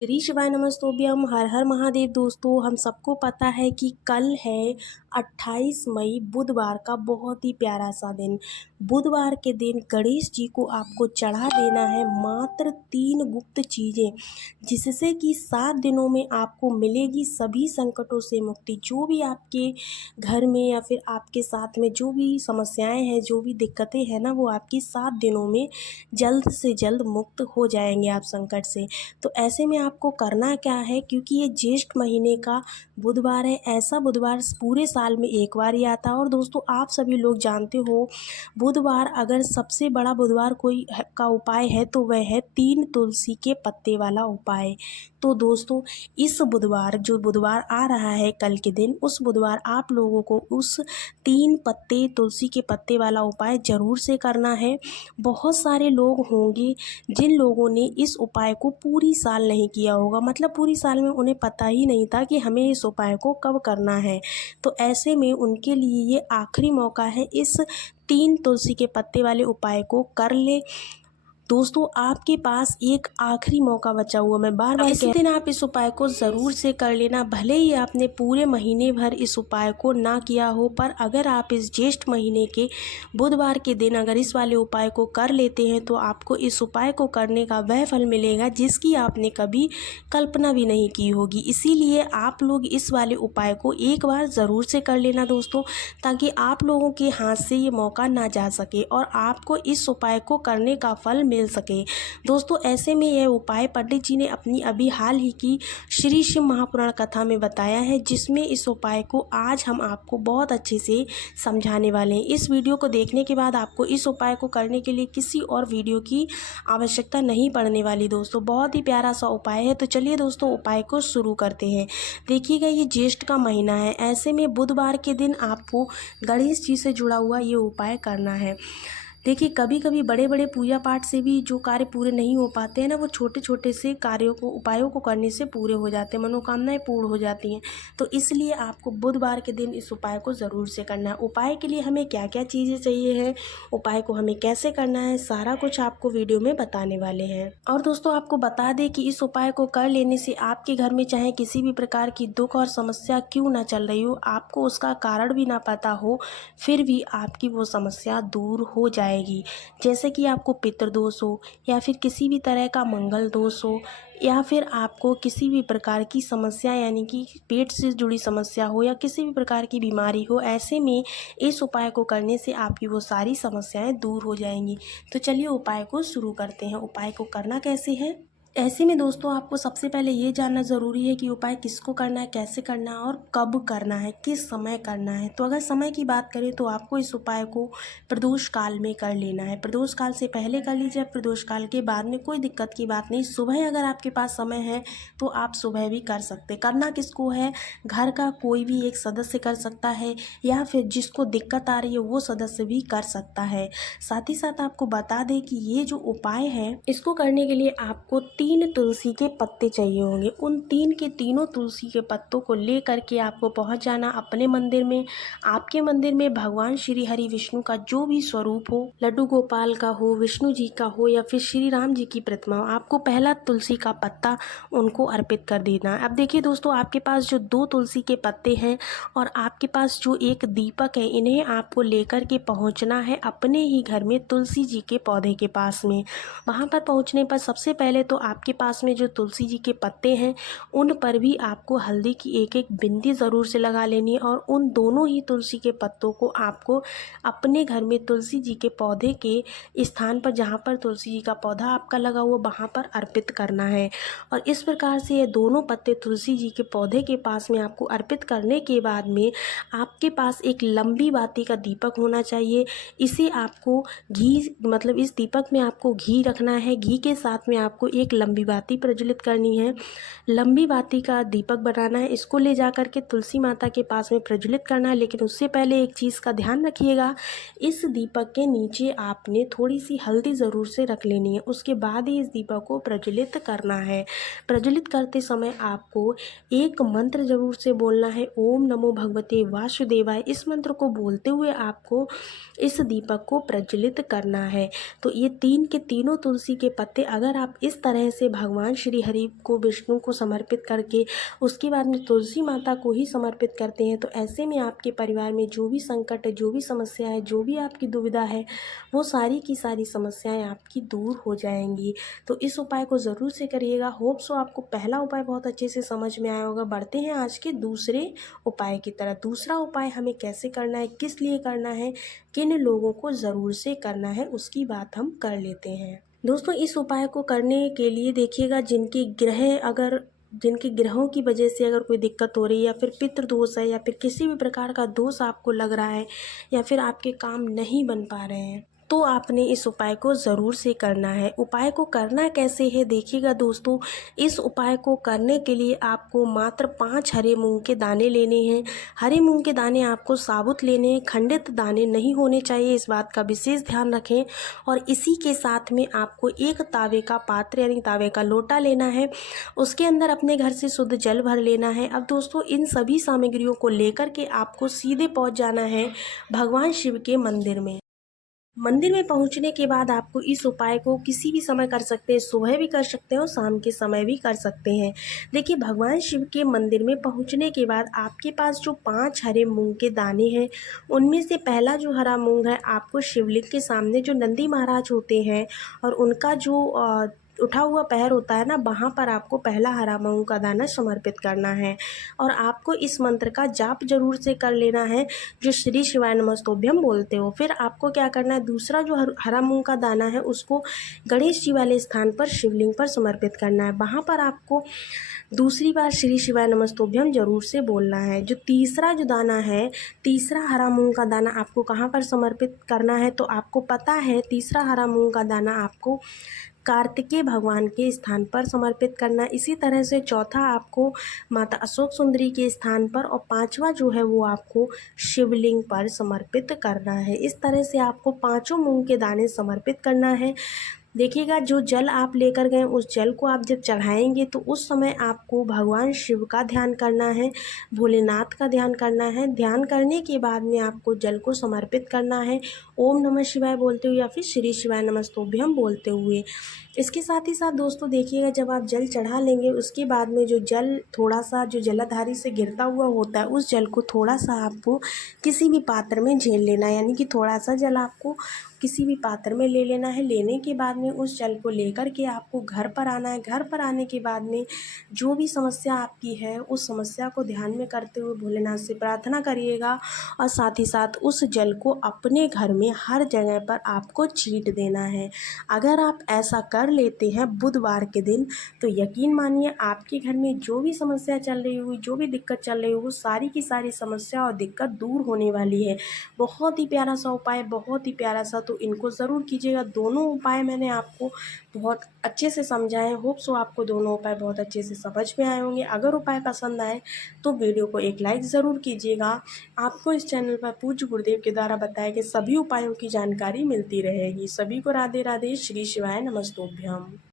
श्री शिवाय नमस्तोभ्यम हर हर महादेव। दोस्तों, हम सबको पता है कि कल है 28 मई बुधवार का बहुत ही प्यारा सा दिन। बुधवार के दिन गणेश जी को आपको चढ़ा देना है मात्र 3 गुप्त चीज़ें, जिससे कि 7 दिनों में आपको मिलेगी सभी संकटों से मुक्ति। जो भी आपके घर में या फिर आपके साथ में जो भी समस्याएं हैं, जो भी दिक्कतें हैं ना, वो आपकी 7 दिनों में जल्द से जल्द मुक्त हो जाएंगे आप संकट से। तो ऐसे में आपको करना क्या है, क्योंकि ये ज्येष्ठ महीने का बुधवार है। ऐसा बुधवार पूरे साल में एक बार ही आता है। और दोस्तों, आप सभी लोग जानते हो, बुधवार अगर सबसे बड़ा बुधवार कोई का उपाय है तो वह है 3 तुलसी के पत्ते वाला उपाय। तो दोस्तों, इस बुधवार जो बुधवार आ रहा है कल के दिन, उस बुधवार आप लोगों को उस 3 पत्ते तुलसी के पत्ते वाला उपाय ज़रूर से करना है। बहुत सारे लोग होंगे जिन लोगों ने इस उपाय को पूरी साल नहीं किया होगा, मतलब पूरी साल में उन्हें पता ही नहीं था कि हमें इस उपाय को कब करना है। तो ऐसे में उनके लिए ये आखिरी मौका है, इस 3 तुलसी के पत्ते वाले उपाय को कर ले। दोस्तों, आपके पास एक आखिरी मौका बचा हुआ। मैं बार बार इस दिन आप इस उपाय को ज़रूर से कर लेना। भले ही आपने पूरे महीने भर इस उपाय को ना किया हो, पर अगर आप इस ज्येष्ठ महीने के बुधवार के दिन अगर इस वाले उपाय को कर लेते हैं, तो आपको इस उपाय को करने का वह फल मिलेगा जिसकी आपने कभी कल्पना भी नहीं की होगी। इसीलिए आप लोग इस वाले उपाय को एक बार ज़रूर से कर लेना दोस्तों, ताकि आप लोगों के हाथ से ये मौका ना जा सके और आपको इस उपाय को करने का फल मिल सके। दोस्तों, ऐसे में यह उपाय पंडित जी ने अपनी अभी हाल ही की श्री शिव महापुराण कथा में बताया है, जिसमें इस उपाय को आज हम आपको बहुत अच्छे से समझाने वाले हैं। इस वीडियो को देखने के बाद आपको इस उपाय को करने के लिए किसी और वीडियो की आवश्यकता नहीं पड़ने वाली। दोस्तों, बहुत ही प्यारा सा उपाय है। तो चलिए दोस्तों, उपाय को शुरू करते हैं। देखिएगा, ये ज्येष्ठ का महीना है। ऐसे में बुधवार के दिन आपको गणेश जी से जुड़ा हुआ ये उपाय करना है। देखिए, कभी कभी बड़े बड़े पूजा पाठ से भी जो कार्य पूरे नहीं हो पाते हैं ना, वो छोटे छोटे से कार्यों को उपायों को करने से पूरे हो जाते हैं, मनोकामनाएं पूर्ण हो जाती हैं। तो इसलिए आपको बुधवार के दिन इस उपाय को ज़रूर से करना है। उपाय के लिए हमें क्या क्या चीज़ें चाहिए हैं, उपाय को हमें कैसे करना है, सारा कुछ आपको वीडियो में बताने वाले हैं। और दोस्तों, आपको बता दें कि इस उपाय को कर लेने से आपके घर में चाहे किसी भी प्रकार की दुख और समस्या क्यों ना चल रही हो, आपको उसका कारण भी ना पता हो, फिर भी आपकी वो समस्या दूर हो जाएगी। जैसे कि आपको पितृदोष हो, या फिर किसी भी तरह का मंगल दोष हो, या फिर आपको किसी भी प्रकार की समस्या यानी कि पेट से जुड़ी समस्या हो, या किसी भी प्रकार की बीमारी हो, ऐसे में इस उपाय को करने से आपकी वो सारी समस्याएं दूर हो जाएंगी। तो चलिए उपाय को शुरू करते हैं। उपाय को करना कैसे है, ऐसे में दोस्तों, आपको सबसे पहले ये जानना ज़रूरी है कि उपाय किसको करना है, कैसे करना है और कब करना है, किस समय करना है। तो अगर समय की बात करें तो आपको इस उपाय को प्रदोष काल में कर लेना है। प्रदोष काल से पहले कर लीजिए, प्रदोष काल के बाद में कोई दिक्कत की बात नहीं। सुबह अगर आपके पास समय है तो आप सुबह भी कर सकते। करना किसको है, घर का कोई भी एक सदस्य कर सकता है, या फिर जिसको दिक्कत आ रही है वो सदस्य भी कर सकता है। साथ ही साथ आपको बता दें कि ये जो उपाय है, इसको करने के लिए आपको 3 तुलसी के पत्ते चाहिए होंगे। उन 3 के तीनों तुलसी के पत्तों को ले करके आपको पहुंच जाना अपने मंदिर में। आपके मंदिर में भगवान श्री हरि विष्णु का जो भी स्वरूप हो, लड्डू गोपाल का हो, विष्णु जी का हो, या फिर श्री राम जी की प्रतिमा हो, आपको पहला तुलसी का पत्ता उनको अर्पित कर देना है। अब देखिए दोस्तों, आपके पास जो 2 तुलसी के पत्ते हैं और आपके पास जो एक दीपक है, इन्हें आपको लेकर के पहुंचना है अपने ही घर में तुलसी जी के पौधे के पास में। वहां पर पहुंचने पर सबसे पहले तो आपके पास में जो तुलसी जी के पत्ते हैं, उन पर भी आपको हल्दी की एक एक बिंदी ज़रूर से लगा लेनी है। और उन दोनों ही तुलसी के पत्तों को आपको अपने घर में तुलसी जी के पौधे के स्थान पर, जहाँ पर तुलसी जी का पौधा आपका लगा हुआ, वहाँ पर अर्पित करना है। और इस प्रकार से ये दोनों पत्ते तुलसी जी के पौधे के पास में आपको अर्पित करने के बाद में आपके पास एक लंबी बाती का दीपक होना चाहिए। इसे आपको घी, मतलब इस दीपक में आपको घी रखना है। घी के साथ में आपको एक लंबी बाती प्रज्वलित करनी है। लंबी बाती का दीपक बनाना है, इसको ले जा कर के तुलसी माता के पास में प्रज्वलित करना है। लेकिन उससे पहले एक चीज़ का ध्यान रखिएगा, इस दीपक के नीचे आपने थोड़ी सी हल्दी ज़रूर से रख लेनी है। उसके बाद ही इस दीपक को प्रज्वलित करना है। प्रज्वलित करते समय आपको एक मंत्र जरूर से बोलना है, ओम नमो भगवते वासुदेवाय। इस मंत्र को बोलते हुए आपको इस दीपक को प्रज्वलित करना है। तो ये 3 के तीनों तुलसी के पत्ते अगर आप इस तरह तरह से भगवान श्री हरि को, विष्णु को समर्पित करके उसके बाद में तुलसी माता को ही समर्पित करते हैं, तो ऐसे में आपके परिवार में जो भी संकट है, जो भी समस्या है, जो भी आपकी दुविधा है, वो सारी की सारी समस्याएं आपकी दूर हो जाएंगी। तो इस उपाय को ज़रूर से करिएगा। होप सो आपको पहला उपाय बहुत अच्छे से समझ में आया होगा। बढ़ते हैं आज के दूसरे उपाय की तरफ। दूसरा उपाय हमें कैसे करना है, किस लिए करना है, किन लोगों को ज़रूर से करना है, उसकी बात हम कर लेते हैं। दोस्तों, इस उपाय को करने के लिए देखिएगा, जिनके ग्रहों की वजह से अगर कोई दिक्कत हो रही है, या फिर पितृ दोष है, या फिर किसी भी प्रकार का दोष आपको लग रहा है, या फिर आपके काम नहीं बन पा रहे हैं, तो आपने इस उपाय को ज़रूर से करना है। उपाय को करना कैसे है देखिएगा दोस्तों, इस उपाय को करने के लिए आपको मात्र 5 हरे मूंग के दाने लेने हैं। हरे मूंग के दाने आपको साबुत लेने हैं, खंडित दाने नहीं होने चाहिए, इस बात का विशेष ध्यान रखें। और इसी के साथ में आपको एक तावे का पात्र यानी तावे का लोटा लेना है, उसके अंदर अपने घर से शुद्ध जल भर लेना है। अब दोस्तों, इन सभी सामग्रियों को लेकर के आपको सीधे पहुंच जाना है भगवान शिव के मंदिर में। मंदिर में पहुंचने के बाद आपको इस उपाय को किसी भी समय कर सकते हैं, सुबह भी कर सकते हैं और शाम के समय भी कर सकते हैं। देखिए, भगवान शिव के मंदिर में पहुंचने के बाद आपके पास जो 5 हरे मूंग के दाने हैं, उनमें से पहला जो हरा मूंग है, आपको शिवलिंग के सामने जो नंदी महाराज होते हैं और उनका जो उठा हुआ पैर होता है ना, वहाँ पर आपको पहला हरा मूंग का दाना समर्पित करना है। और आपको इस मंत्र का जाप जरूर से कर लेना है, जो श्री शिवाय नमस्तुभ्यम बोलते हो। फिर आपको क्या करना है, दूसरा जो हरा मूंग का दाना है, उसको गणेश जी वाले स्थान पर शिवलिंग पर समर्पित करना है। वहाँ पर आपको दूसरी बार श्री शिवाय नमस्तुभ्यम जरूर से बोलना है। जो तीसरा जो दाना है, तीसरा हरा मूंग का दाना आपको कहाँ पर समर्पित करना है, तो आपको पता है, तीसरा हरा मूंग का दाना आपको कार्तिकेय भगवान के स्थान पर समर्पित करना। इसी तरह से चौथा आपको माता अशोक सुंदरी के स्थान पर, और पांचवा जो है वो आपको शिवलिंग पर समर्पित करना है। इस तरह से आपको 5 मूंग के दाने समर्पित करना है। देखिएगा, जो जल आप लेकर गए, उस जल को आप जब चढ़ाएंगे तो उस समय आपको भगवान शिव का ध्यान करना है, भोलेनाथ का ध्यान करना है। ध्यान करने के बाद में आपको जल को समर्पित करना है, ओम नमः शिवाय बोलते हुए या फिर श्री शिवाय नमस्तुभ्यम बोलते हुए। इसके साथ ही साथ दोस्तों देखिएगा, जब आप जल चढ़ा लेंगे, उसके बाद में जो जल थोड़ा सा जो जलाधारी से गिरता हुआ होता है, उस जल को थोड़ा सा आपको किसी भी पात्र में झेल लेना है, यानी कि थोड़ा सा जल आपको किसी भी पात्र में ले लेना है। लेने के बाद में उस जल को लेकर के आपको घर पर आना है। घर पर आने के बाद में जो भी समस्या आपकी है, उस समस्या को ध्यान में करते हुए भोलेनाथ से प्रार्थना करिएगा, और साथ ही साथ उस जल को अपने घर में हर जगह पर आपको छींट देना है। अगर आप ऐसा कर लेते हैं बुधवार के दिन, तो यकीन मानिए आपके घर में जो भी समस्या चल रही होगी, जो भी दिक्कत चल रही होगी, वो सारी की सारी समस्या और दिक्कत दूर होने वाली है। बहुत ही प्यारा सा उपाय, बहुत ही प्यारा सा, तो इनको ज़रूर कीजिएगा। दोनों उपाय मैंने आपको बहुत अच्छे से समझाए। होप सो आपको दोनों उपाय बहुत अच्छे से समझ में आए होंगे। अगर उपाय पसंद आए तो वीडियो को एक लाइक ज़रूर कीजिएगा। आपको इस चैनल पर पूज्य गुरुदेव के द्वारा बताए गए सभी उपायों की जानकारी मिलती रहेगी। सभी को राधे राधे, श्री शिवाय नमस्तुभ्यम।